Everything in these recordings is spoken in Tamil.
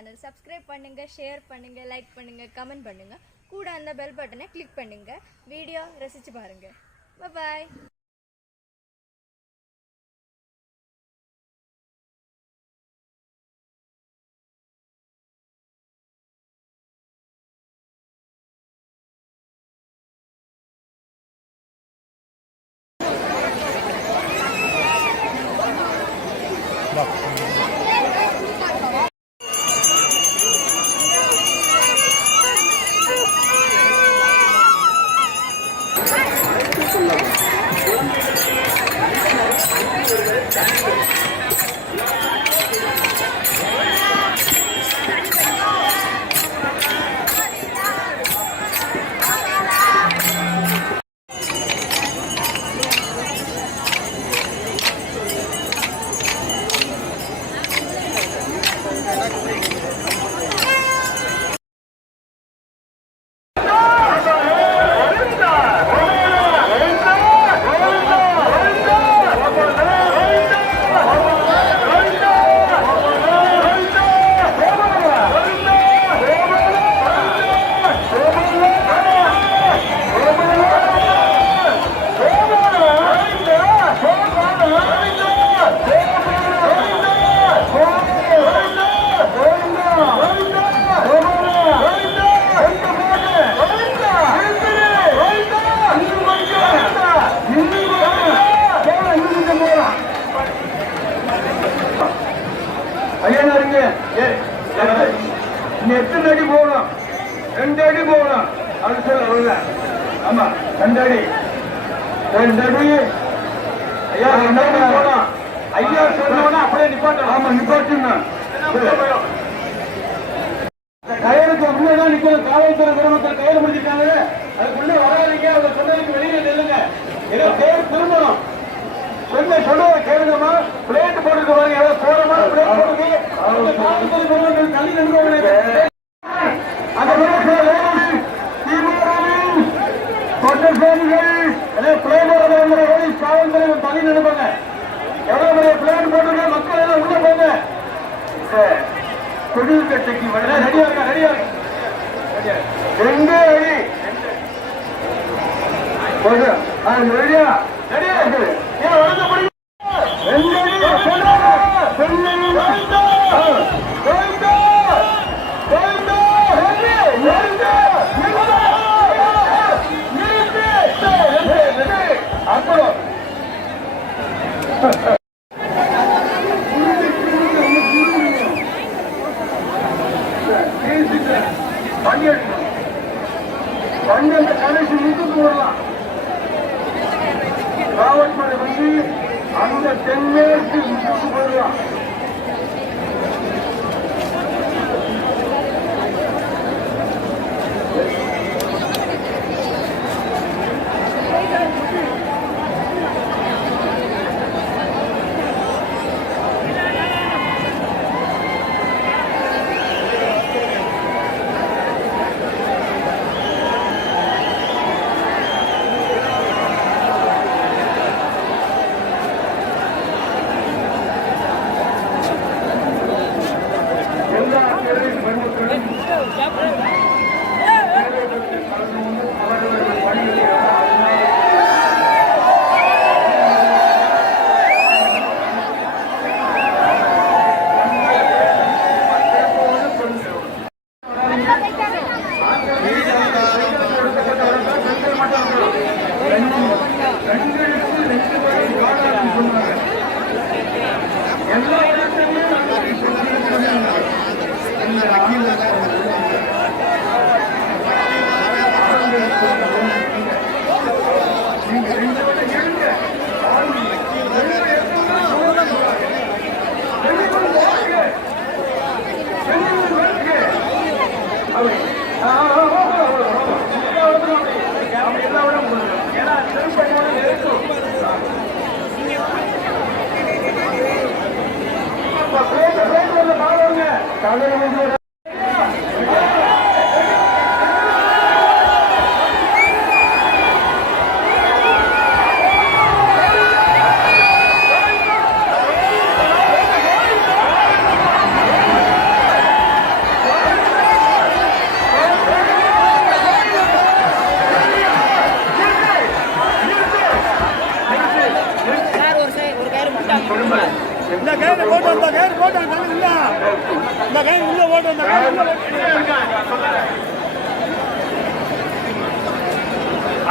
சேனல் சப்ஸ்கிரைப் பண்ணுங்க ஷேர் பண்ணுங்க லைக் பண்ணுங்க கமெண்ட் பண்ணுங்க. கூட அந்த பெல் பட்டனை கிளிக் பண்ணுங்க. வீடியோ ரசிச்சு பாருங்க. பாய் உள்ளதான் காவல்துறை குடும்பத்தில் கையில் முடிச்சிருக்காங்க அதுக்குள்ள வராதீங்க. அவங்க சொன்னதுக்கு வெளியே நெல்லுங்க. ஏதோ பேர் திரும்பணும் சொல்ல சொல்ல கேளுங்கம்மா. பிளேட் போட்டுக்க பாருங்க ஏதோ போறமா? பிளேட் போட்டுக்கு அவங்க காவல்துறை குடும்பத்தில் தள்ளி நின்று அந்த காவல்துறை தள்ளி நின்றுப்பாங்க எவ்வளவு பெரிய போட்டுருக்க? மக்கள் எல்லாம் உள்ள போங்க. குடில் கட்சிக்கு ரெடியா இருக்கா ரெடியா இருக்கா ரெண்டு அடி. போடு. ஆ, ரெடியா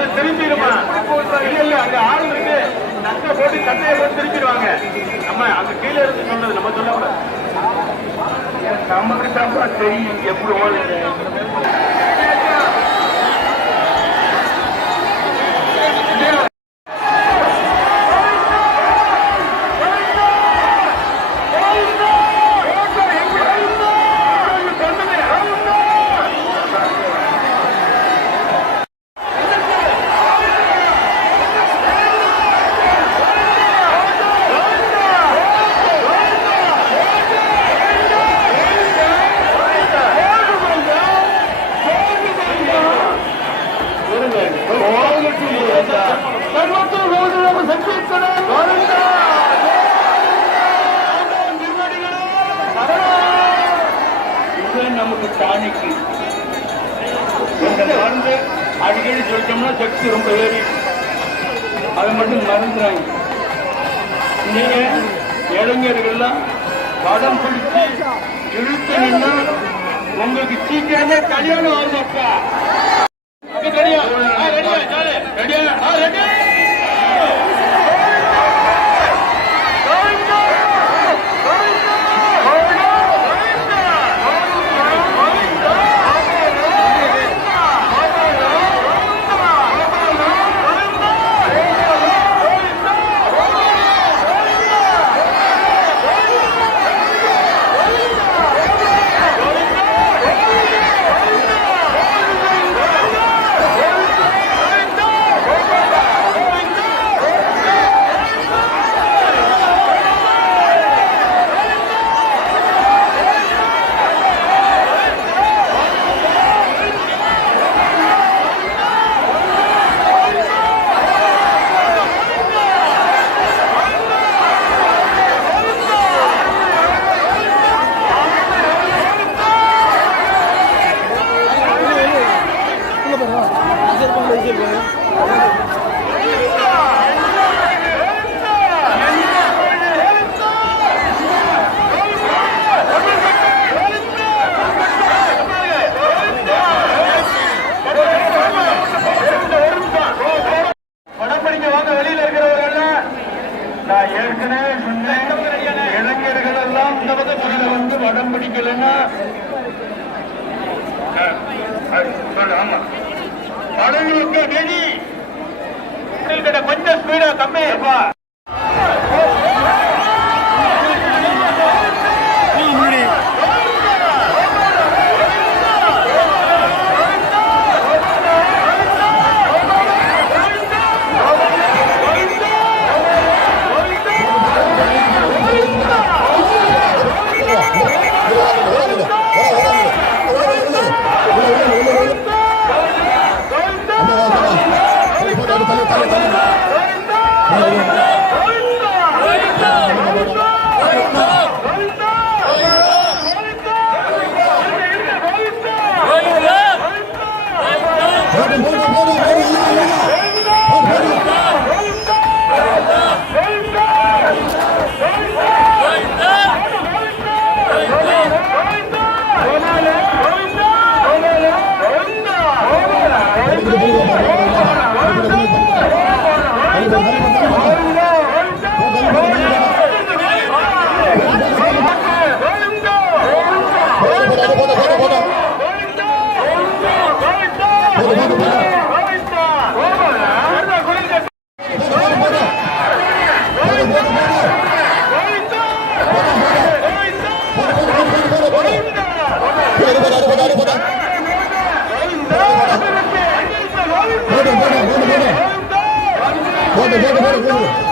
அது திரும்பிடுமா இல்ல இல்ல அங்க ஆள் இருக்கு நக்க போட்டு கட்டையை போட்டு திரும்பிடுவாங்க நம்ம அங்க கீழே இருந்து சொன்னது நம்ம சொல்லக்கூடாது. நமக்கு தான் தெரியும் எப்படி ஓடுது. டானிக்கு இந்த மருந்து அடிக்கடி சொல்லிட்டோம்னா சக்தி ரொம்ப ஏறி அதை மட்டும் மறந்துறாங்க. நீங்க இளைஞர்கள்லாம் படம் பிடிச்சு இழுத்து நின்னா உங்களுக்கு சீக்கிரமே கல்யாணம் ஆகுமாப்பா? ரெடியா Jangan 的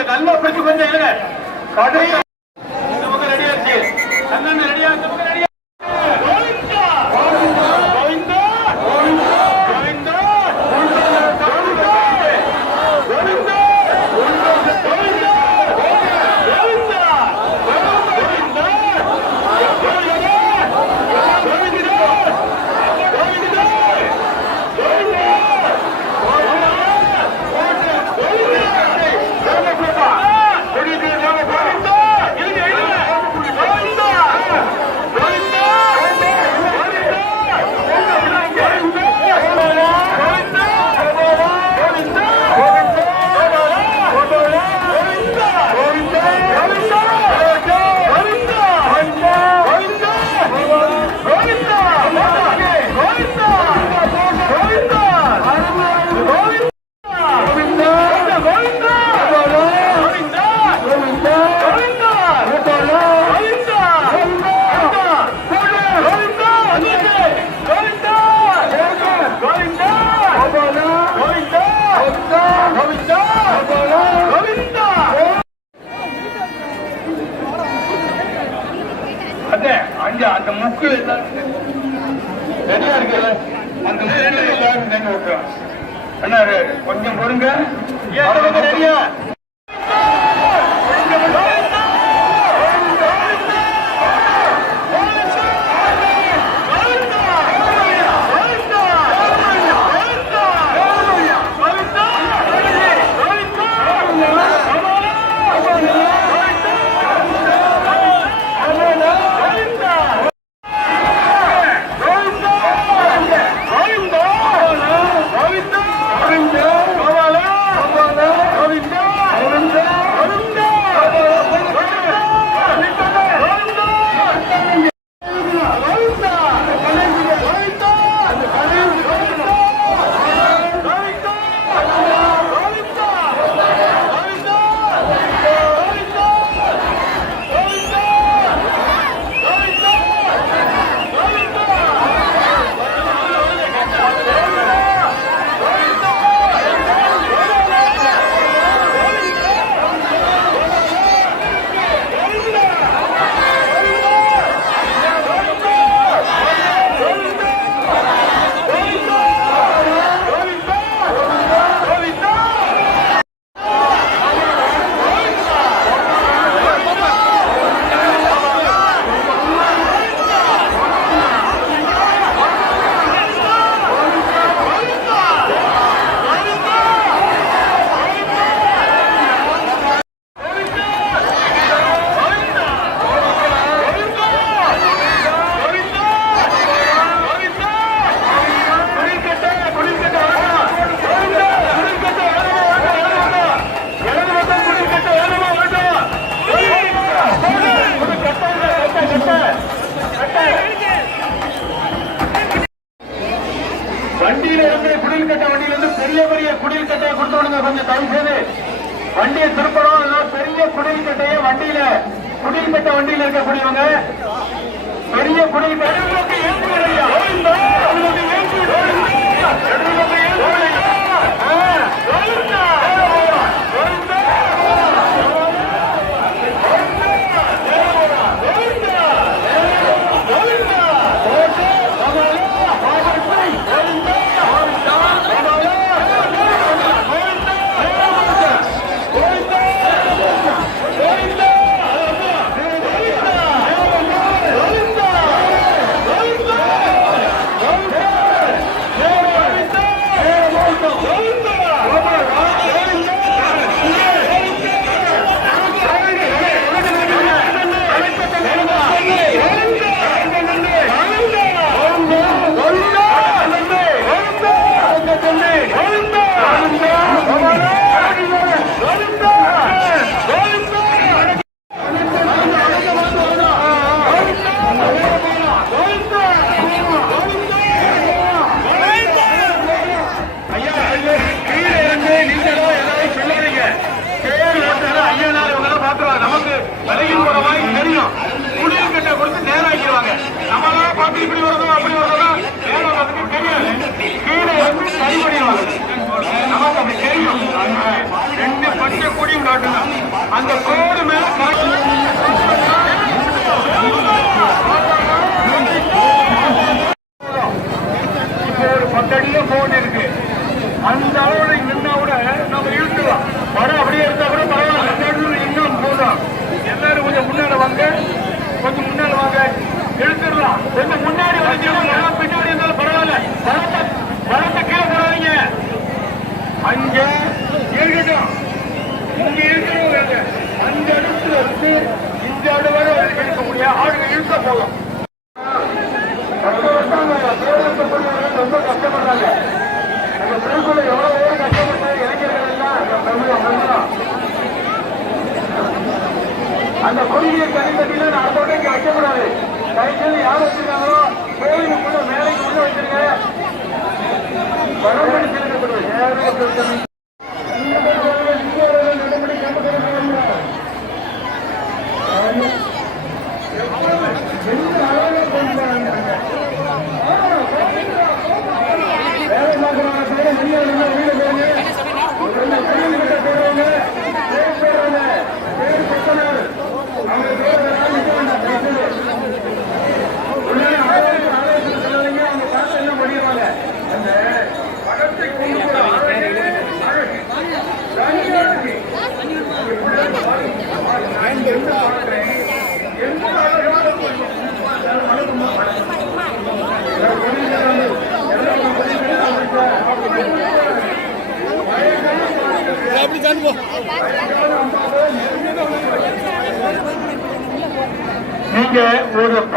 நீங்க நல்லா பிடிச்சு கொஞ்சம் இல்லைங்க கடையை அந்த கொள்கையை கணிப்பதில நான் அதோட இங்க வைக்கப்படாது தயவுசெய்து யார் வச்சிருக்காங்களோ கோயிலுக்குள்ள மேலைக்கு உள்ள வச்சிருங்க.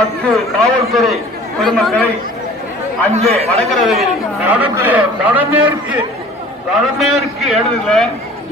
பத்து காவல்துறை பெருமக்களை அங்கே வடக்கரையில் வடமேற்கு வடமேற்கு இடத்துல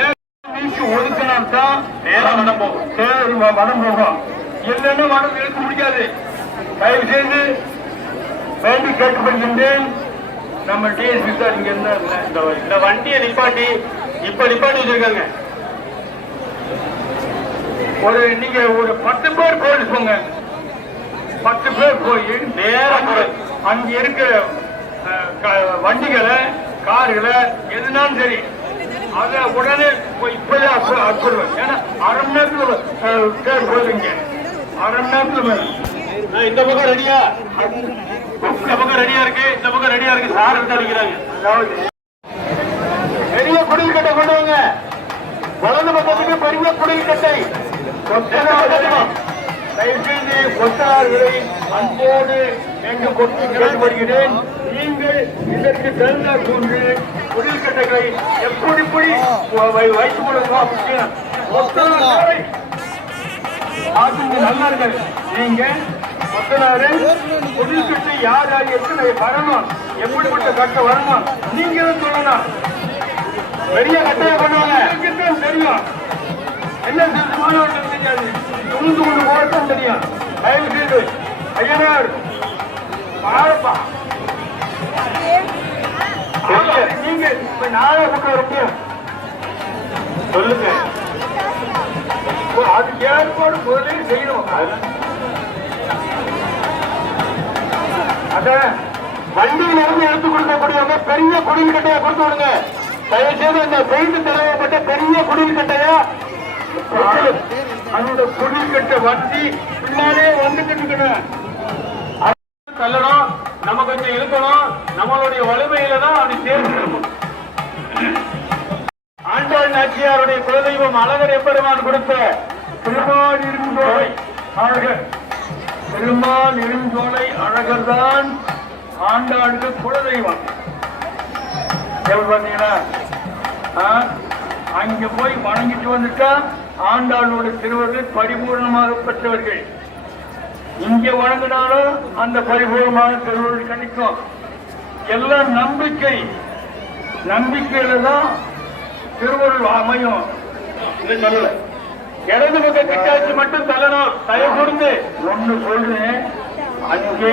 ஏன் ஒதுக்கினால்தான் நேரம் வடம் போகும். தேர் வடம் போகும். இல்லைன்னா வடம் இழுக்க முடியாது தயவு செய்து வேண்டி கேட்டுக்கொள்கின்றேன். நம்ம டிஎஸ்பி சார் இங்க இருந்தா இந்த இந்த வண்டியை நிப்பாட்டி இப்ப நிப்பாட்டி வச்சிருக்காங்க. ஒரு நீங்க ஒரு பத்து பேர் போலீஸ் போங்க. பத்து பேர் போய் நேரம் அங்க இருக்கிற அஹ், க- வண்டிகளை கார்களை எதுனாலும் சரி அத உடனே இப்பவே அற்புதம் ஏன்னா அரை மணி நேரத்துல பேர் போயிருங்க அரை மணி நேரத்துல இந்த பக்கம் ரெடியா? இந்த பக்கம் ரெடியா இருக்கு? இந்த பக்கம் ரெடியா இருக்கு? சார் அடிக்கிறாங்க. பெரிய குடில் கட்டை கொண்டு வாங்க. வலது பக்கத்துக்கு பெரிய குடில் கட்டை. தயவுசெய்து கொத்தார்களை அன்போடு என்று கொண்டு கேட்டுக்கொள்கிறேன் நீங்கள் இதற்கு தகுந்த கொண்டு குடில் கட்டைகளை எப்படி எப்படி வைத்துக் கொள்ளுங்க நல்லார்கள். நல்லா நீங்க கொத்தனாரு குடில் கட்டை யார் யார் எத்தனை வரணும் எப்படிப்பட்ட கட்ட வரணும் நீங்களும் சொல்லணும் பெரிய கட்டையை பண்ணுவாங்க. தெரியும் என்ன செய்து தெரியாது துணிந்து கொண்டு போகத்தான் தெரியும் தயவு செய்து ஐயனார் பாருப்பா சொல்லுங்க. நீங்க இப்ப நாளை கூட்ட முடியும் சொல்லுங்க ஓ, அதுக்கு ஏற்பாடு முதலே செய்யணும் அதான் வண்டியில இருந்து எடுத்து கொடுக்கக்கூடியவங்க பெரிய குடில் கட்டையா கொடுத்து விடுங்க தயவு செய்து இந்த பெயிண்ட் தலைவப்பட்ட பெரிய குடில் கட்டையா அந்த குடில் கட்ட வட்டி பின்னாலே வந்துகிட்டு இருக்கணும் தள்ளணும். நம்ம கொஞ்சம் இருக்கணும் நம்மளுடைய வலிமையில தான் அப்படி சேர்ந்து இருக்கும் ஆண்டாள் நாச்சியாருடைய குலதெய்வம் அழகர் எப்பெருமான் கொடுத்த பெருமாள் இருந்தோலை அழகர். பெருமாள் இருந்தோலை அழகர் தான் ஆண்டாளுக்கு குலதெய்வம். எப்படி பார்த்தீங்களா அங்க போய் வணங்கிட்டு வந்துட்டா ஆண்டாளோட திருவர்கள் பரிபூர்ணமாக பெற்றவர்கள். இங்க வணங்கினாலும் அந்த பரிபூர்ணமான திருவருள் கணிக்கும் எல்லாம் நம்பிக்கை. நம்பிக்கையில தான் திருவருள் அமையும். சொல்லல இடது பக்க கிட்டாச்சு மட்டும் தள்ளணும் தயவு கூர்ந்து ஒண்ணு சொல்றேன். அங்கே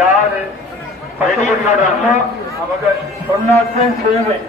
யாரு? பயிரிடாமோ அவங்க சொன்னாத்தான் செய்வேன்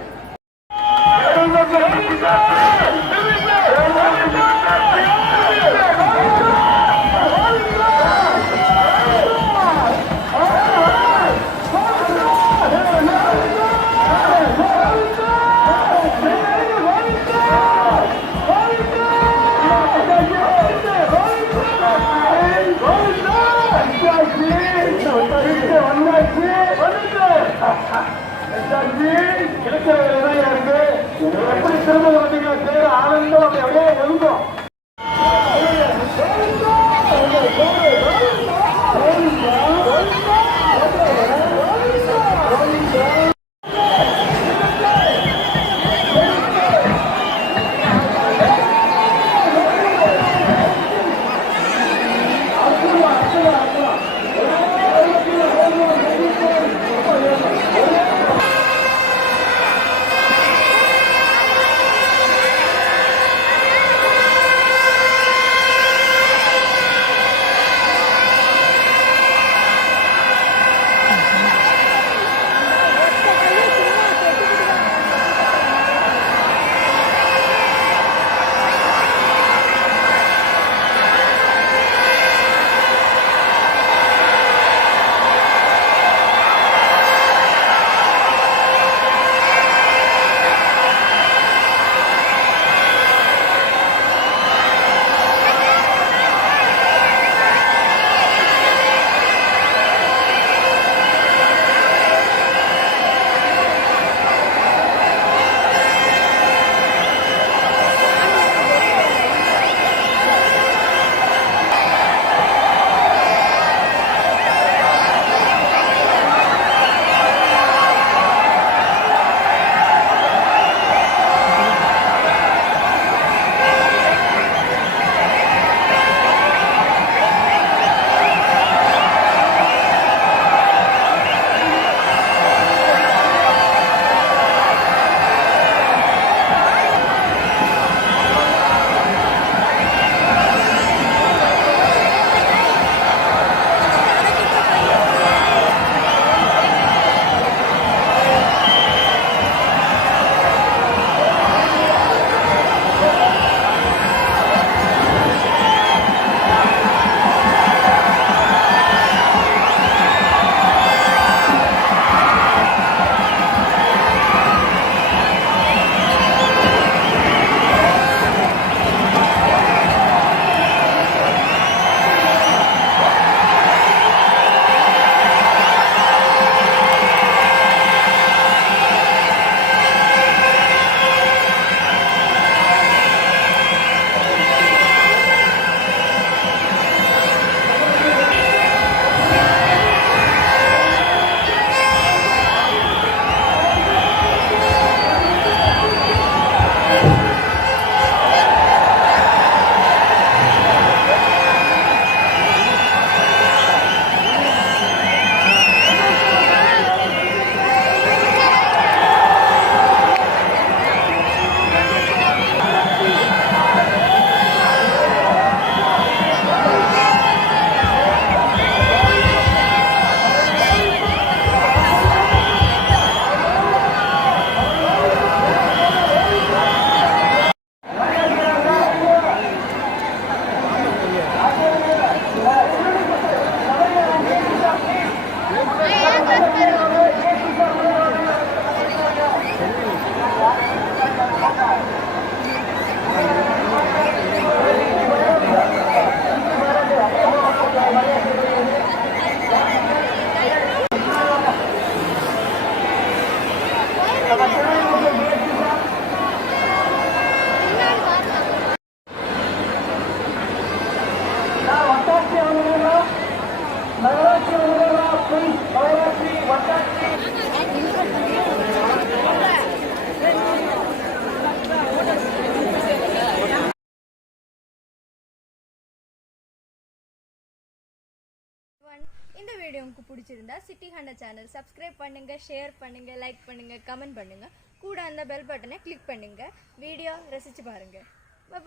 பிடிச்சிருந்தா சிட்டி ஹண்ட சேனல் சப்ஸ்கிரைப் பண்ணுங்க ஷேர் பண்ணுங்க லைக் பண்ணுங்க கமெண்ட் பண்ணுங்க. கூட அந்த பெல் பட்டனை கிளிக் பண்ணுங்க. வீடியோ ரசிச்சு பாருங்க.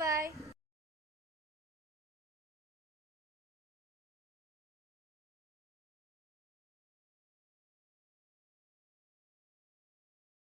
பாய்